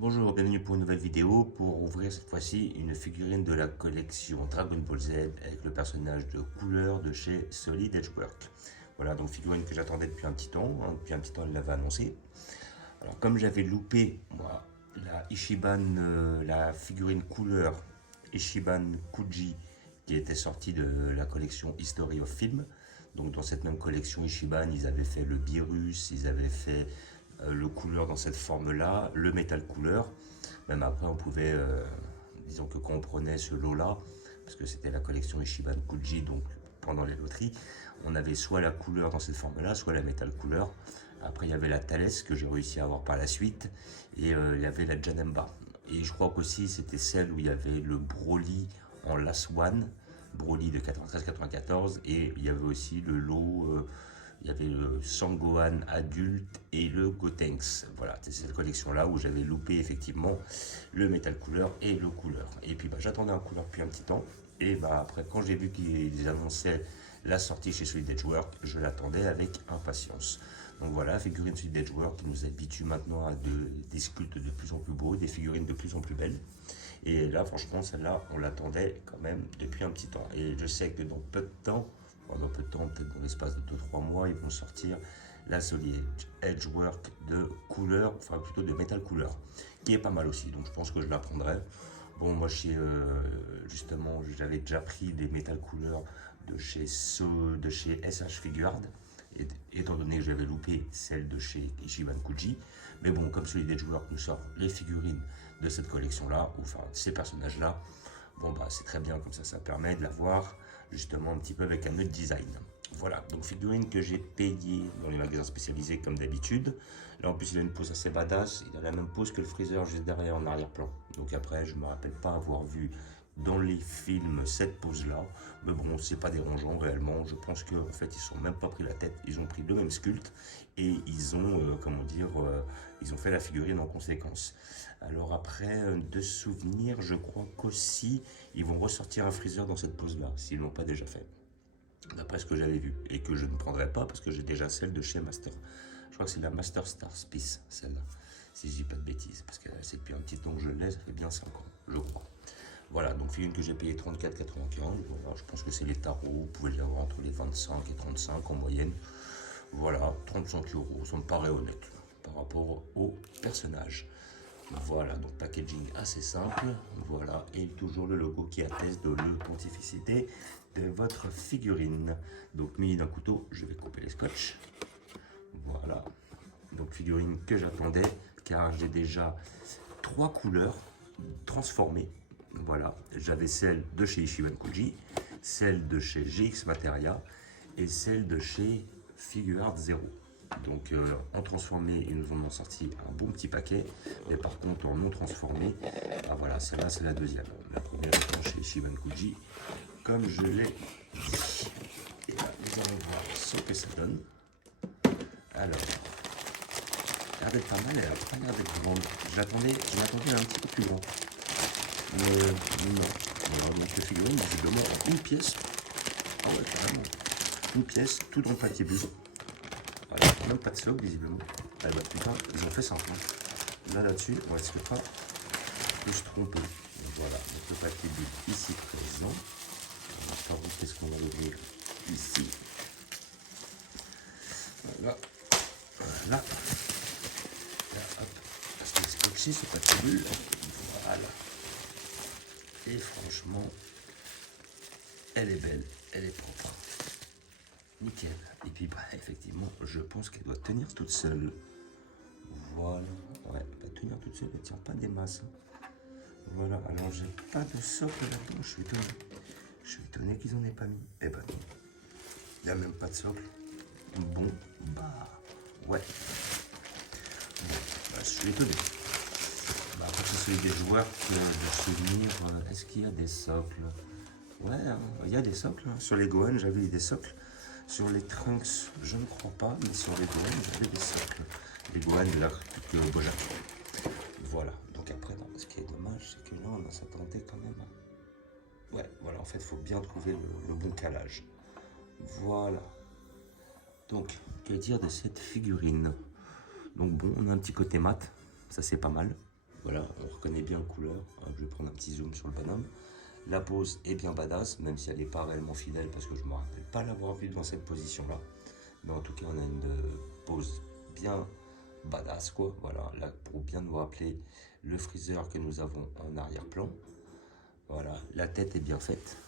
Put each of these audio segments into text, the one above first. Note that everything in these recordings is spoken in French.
Bonjour, bienvenue pour une nouvelle vidéo pour ouvrir cette fois-ci une figurine de la collection Dragon Ball Z avec le personnage de couleur de chez Solid Edgework. Voilà, donc figurine que j'attendais depuis un petit temps, depuis un petit temps elle l'avait annoncé. Alors comme j'avais loupé moi la Ichiban, la figurine couleur Ichiban Kuji qui était sortie de la collection History of Film, donc dans cette même collection Ichiban ils avaient fait le Beerus, ils avaient fait le couleur dans cette forme-là, le métal couleur. Même après, on pouvait, disons que quand on prenait ce lot-là, parce que c'était la collection Ichiban Kuji, donc pendant les loteries, on avait soit la couleur dans cette forme-là, soit la métal couleur. Après, il y avait la Thales que j'ai réussi à avoir par la suite, et il y avait la Janemba. Et je crois qu'aussi c'était celle où il y avait le Broly en Last One, Broly de 93-94, et il y avait aussi le lot. Il y avait le Sangohan adulte et le Gotenks. Voilà, c'est cette collection-là où j'avais loupé effectivement le métal couleur et le couleur. Et puis j'attendais un couleur depuis un petit temps. Et après, quand j'ai vu qu'ils annonçaient la sortie chez Solid Edgework, je l'attendais avec impatience. Donc voilà, figurine Solid Edgework qui nous habitue maintenant à des sculptes de plus en plus beaux, des figurines de plus en plus belles. Et là, franchement, celle-là, on l'attendait quand même depuis un petit temps. Et je sais que dans peu de temps, dans peu de temps, peut-être dans l'espace de 2-3 mois, ils vont sortir la Solid Edgework de couleur, enfin plutôt de métal couleur, qui est pas mal aussi, donc je pense que je la prendrai. Bon, moi, justement, j'avais déjà pris des métal couleurs de chez SH Figuarts, étant donné que j'avais loupé celle de chez Ichiban Kuji. Mais bon, comme Solid Edgework nous sort les figurines de cette collection-là, ou enfin ces personnages-là, bon c'est très bien, comme ça permet de l'avoir justement un petit peu avec un autre design. Voilà, donc figurine que j'ai payée dans les magasins spécialisés comme d'habitude. Là en plus il a une pose assez badass, il a la même pose que le Freezer juste derrière en arrière-plan. Donc après je me rappelle pas avoir vu dans les films cette pose là, mais bon c'est pas dérangeant réellement. Je pense qu'en fait ils se sont même pas pris la tête, ils ont pris le même sculpte et ils ont ils ont fait la figurine en conséquence. Alors après de souvenirs, je crois qu'aussi ils vont ressortir un Freezer dans cette pose là s'ils l'ont pas déjà fait, d'après ce que j'avais vu, et que je ne prendrai pas parce que j'ai déjà celle de chez Master. Je crois que c'est la Master Star Piece, celle-là, si je dis pas de bêtises, parce que c'est depuis un petit temps que je l'ai, ça fait bien 5 ans, je crois. Voilà, donc figurine que j'ai payé 34,95. Voilà, je pense que c'est les tarots, vous pouvez les avoir entre les 25 et 35 en moyenne. Voilà, 35 euros, ça me paraît honnête par rapport au personnage. Voilà, donc packaging assez simple, voilà, et toujours le logo qui atteste de l'authenticité de votre figurine. Donc muni d'un couteau, je vais couper les scotch. Voilà, donc figurine que j'attendais, car j'ai déjà 3 couleurs transformées. Voilà, j'avais celle de chez Ichiban Koji, celle de chez GX Materia et celle de chez Figuart Zero. Donc en transformé, ils nous en ont sorti un bon petit paquet. Mais par contre, en non transformé, voilà, celle-là c'est la deuxième. La première étant chez Ichiban Koji, comme je l'ai dit. Et là, nous allons voir ce que ça donne. Alors, elle a l'air d'être pas mal, elle a pas l'air d'être grande. Je m'attendais un petit peu plus grand. Mais non. Alors, donc le figurine, visiblement, en une pièce. Ah ouais, carrément. Une pièce, tout dans le papier bulle. Voilà, même pas de socle visiblement. Ah bah putain, ils ont fait ça. Là-dessus, on risque pas de se tromper. Donc voilà, donc le papier bulle ici présent. On va voir qu'est-ce qu'on va ouvrir ici. Voilà. Voilà. Là, hop. Parce que c'est scotché ce papier bulle. Voilà. Et franchement, elle est belle, elle est propre. Nickel. Et puis effectivement, je pense qu'elle doit tenir toute seule. Voilà. Ouais, elle va tenir toute seule, elle tient pas des masses. Voilà, alors j'ai pas de socle là-dedans, je suis étonné. Je suis étonné qu'ils en aient pas mis. Eh ben non. Il n'y a même pas de socle. Bon, ouais. Bon, je suis étonné. Après c'est celui des joueurs que de souvenir, est-ce qu'il y a des socles? Ouais, hein, il y a des socles. Sur les Gohan, j'avais des socles. Sur les Trunks, je ne crois pas, mais sur les Gohan, j'avais des socles. Les Gohan de la réplique Bojack. Voilà. Donc après, ce qui est dommage, c'est que là, on s'attendait quand même à... Ouais, voilà, en fait, il faut bien trouver le bon calage. Voilà. Donc, que dire de cette figurine? Donc bon, on a un petit côté mat, ça c'est pas mal. Voilà, on reconnaît bien la couleur. Je vais prendre un petit zoom sur le bonhomme. La pose est bien badass, même si elle n'est pas réellement fidèle, parce que je ne me rappelle pas l'avoir vue dans cette position-là. Mais en tout cas, on a une pose bien badass, quoi. Voilà, là, pour bien nous rappeler le freezer que nous avons en arrière-plan. Voilà, la tête est bien faite.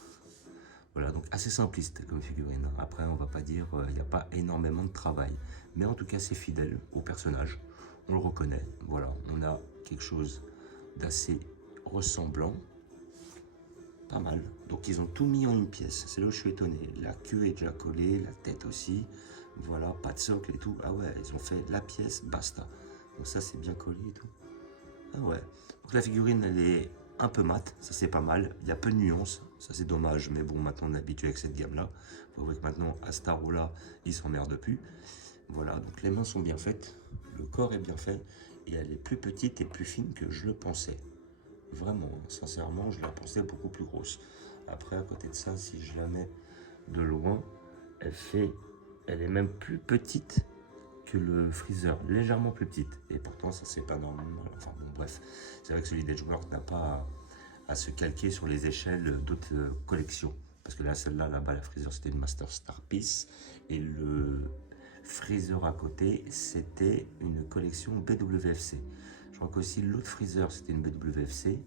Voilà, donc assez simpliste comme figurine. Après, on va pas dire il n'y a pas énormément de travail. Mais en tout cas, c'est fidèle au personnage. On le reconnaît. Voilà, on a quelque chose d'assez ressemblant. Pas mal. Donc, ils ont tout mis en une pièce. C'est là où je suis étonné. La queue est déjà collée, la tête aussi. Voilà, pas de socle et tout. Ah ouais, ils ont fait la pièce, basta. Donc ça, c'est bien collé et tout. Ah ouais. Donc la figurine, elle est un peu mate, ça c'est pas mal. Il y a peu de nuances, ça c'est dommage, mais bon, maintenant on est habitué avec cette gamme-là. Faut avouer que maintenant, à ce tarot-là, il s'emmerde plus. Voilà, donc les mains sont bien faites, le corps est bien fait, et elle est plus petite et plus fine que je le pensais. Vraiment, sincèrement, je la pensais beaucoup plus grosse. Après, à côté de ça, si je la mets de loin, elle est même plus petite que le freezer, légèrement plus petite. Et pourtant, ça c'est pas normal. Enfin bon, bref, c'est vrai que celui d'Edgeworth n'a pas à se calquer sur les échelles d'autres collections. Parce que là, celle-là, là-bas, la freezer, c'était une Master Star Piece. Et le freezer à côté, c'était une collection BWFC. Je crois qu'aussi l'autre freezer, c'était une BWFC.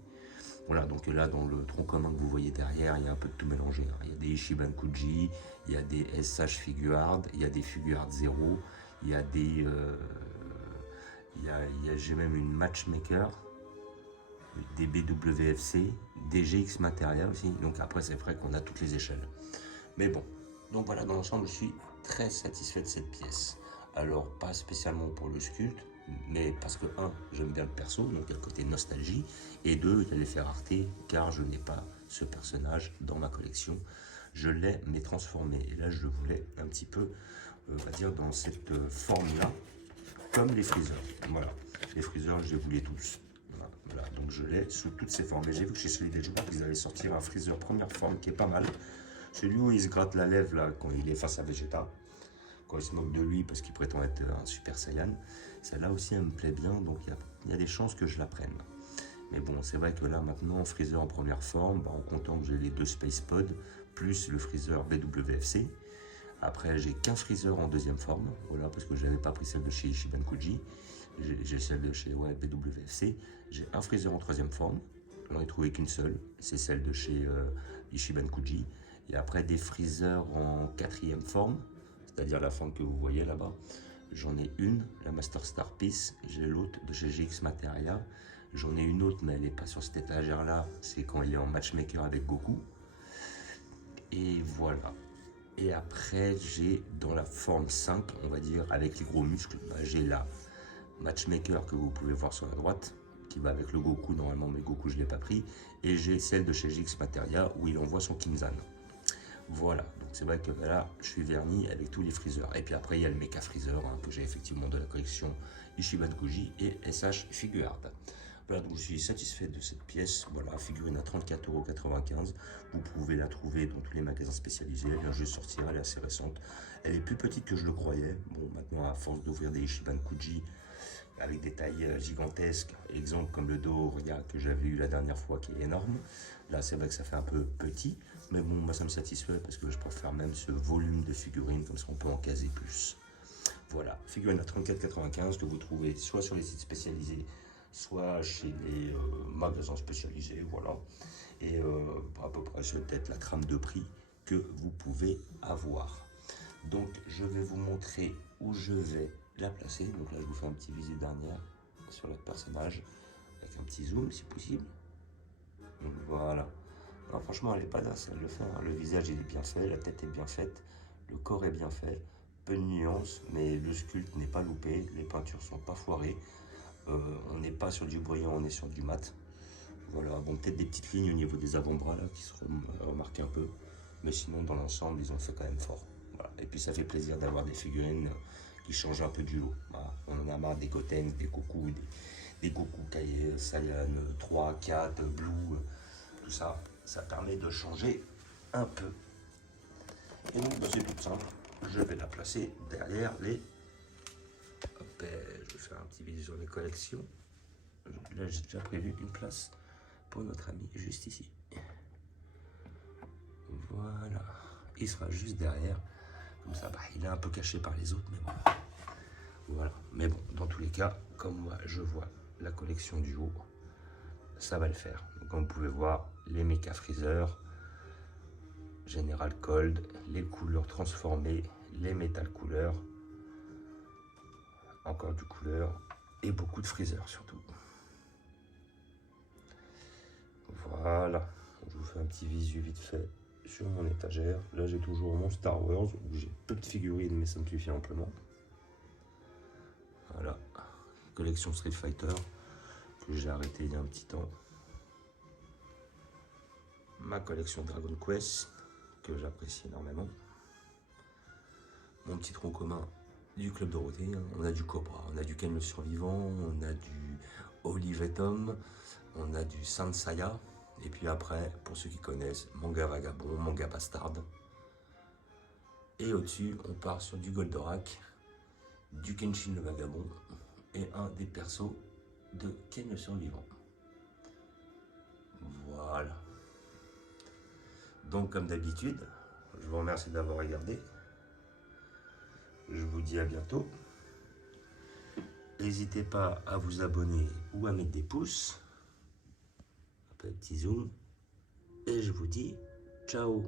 Voilà, donc là, dans le tronc commun que vous voyez derrière, il y a un peu de tout mélangé. Il y a des Ichiban Kuji, il y a des SH Figuard, il y a des Figuard 0, il y a des... j'ai même une Matchmaker, des BWFC, des GX Materia aussi. Donc après, c'est vrai qu'on a toutes les échelles. Mais bon, donc voilà, dans l'ensemble, je suis très satisfait de cette pièce. Alors, pas spécialement pour le sculpte, mais parce que, un, j'aime bien le perso, donc il y a le côté nostalgie, et deux, il y a l'effet rareté, car je n'ai pas ce personnage dans ma collection. Je l'ai, mais transformé. Et là, je le voulais un petit peu, on va dire, dans cette forme-là, comme les freezers. Voilà, les freezers, je les voulais tous. Voilà, donc je l'ai sous toutes ses formes. Et j'ai vu que chez Solid Edge, ils allaient sortir un freezer première forme qui est pas mal. Celui où il se gratte la lèvre là, quand il est face à Vegeta, quand il se moque de lui parce qu'il prétend être un Super Saiyan, celle-là aussi elle me plaît bien, donc il y a des chances que je la prenne. Mais bon, c'est vrai que là maintenant, Freezer en première forme, en comptant que j'ai les deux Space Pod, plus le Freezer BWFC. Après, j'ai qu'un Freezer en deuxième forme, voilà, parce que je n'avais pas pris celle de chez Ichiban Kuji. J'ai celle de chez BWFC. J'ai un Freezer en troisième forme, j'en ai trouvé qu'une seule, c'est celle de chez Ichiban Kuji. Et après des freezers en quatrième forme, c'est-à-dire la forme que vous voyez là-bas. J'en ai une, la Master Star Piece, j'ai l'autre de chez GX Materia. J'en ai une autre, mais elle n'est pas sur cette étagère-là, c'est quand il est en matchmaker avec Goku. Et voilà. Et après, j'ai dans la forme 5, on va dire, avec les gros muscles, j'ai la matchmaker que vous pouvez voir sur la droite, qui va avec le Goku normalement, mais Goku je ne l'ai pas pris. Et j'ai celle de chez GX Materia où il envoie son Kinzan. Voilà, donc c'est vrai que là, je suis verni avec tous les freezers. Et puis après, il y a le Mecha Freezer que j'ai effectivement de la collection Ichiban Kuji et SH Figuard. Voilà, donc je suis satisfait de cette pièce. Voilà, figurine à 34,95 €. Vous pouvez la trouver dans tous les magasins spécialisés. Elle vient juste de sortir, elle est assez récente. Elle est plus petite que je le croyais. Bon, maintenant, à force d'ouvrir des Ichiban Kuji avec des tailles gigantesques, exemple comme le Doria que j'avais eu la dernière fois qui est énorme. Là, c'est vrai que ça fait un peu petit, mais bon, moi ça me satisfait parce que je préfère même ce volume de figurines, comme ça on peut en caser plus. Voilà, figurine à 34,95 € que vous trouvez soit sur les sites spécialisés, soit chez les magasins spécialisés, voilà. Et à peu près c'est peut-être la trame de prix que vous pouvez avoir. Donc je vais vous montrer où je vais la placer. Donc là je vous fais un petit visite dernière sur notre personnage avec un petit zoom si possible. Donc voilà. Alors, franchement elle est badass, elle le fait. Hein. Le visage il est bien fait, la tête est bien faite, le corps est bien fait. Peu de nuances, mais le sculpte n'est pas loupé, les peintures sont pas foirées. On n'est pas sur du brillant, on est sur du mat. Voilà, bon peut-être des petites lignes au niveau des avant-bras là qui se remarquent un peu. Mais sinon dans l'ensemble ils ont fait quand même fort. Voilà. Et puis ça fait plaisir d'avoir des figurines qui changent un peu du lot. Voilà. On en a marre des Gotenks, des Goku, des Goku Kai, Saiyan 3, 4, Blue, tout ça. Ça permet de changer un peu. Et donc c'est tout simple. Je vais la placer derrière les... Hop, je vais faire un petit vidéo sur les collections. Là, j'ai déjà prévu une place pour notre ami juste ici. Voilà. Il sera juste derrière. Comme ça, il est un peu caché par les autres, mais bon. Voilà. Mais bon, dans tous les cas, comme moi, je vois la collection du haut, ça va le faire. Donc, comme vous pouvez voir, les Mecha Freezer, General Cold, les couleurs transformées, les Metal Couleurs, encore du couleur et beaucoup de Freezer surtout. Voilà, je vous fais un petit visu vite fait sur mon étagère. Là, j'ai toujours mon Star Wars où j'ai peu de figurines, mais ça me suffit amplement. Voilà, collection Street Fighter que j'ai arrêté il y a un petit temps. Ma collection Dragon Quest que j'apprécie énormément. Mon petit tronc commun du Club Dorothée. On a du Cobra, on a du Ken le Survivant, on a du Olive Tom, on a du Saint Seiya. Et puis après, pour ceux qui connaissent, Manga Vagabond, Manga Bastard. Et au-dessus, on part sur du Goldorak, du Kenshin le Vagabond et un des persos de Ken le Survivant. Voilà. Donc comme d'habitude, je vous remercie d'avoir regardé. Je vous dis à bientôt. N'hésitez pas à vous abonner ou à mettre des pouces. Un petit zoom. Et je vous dis ciao.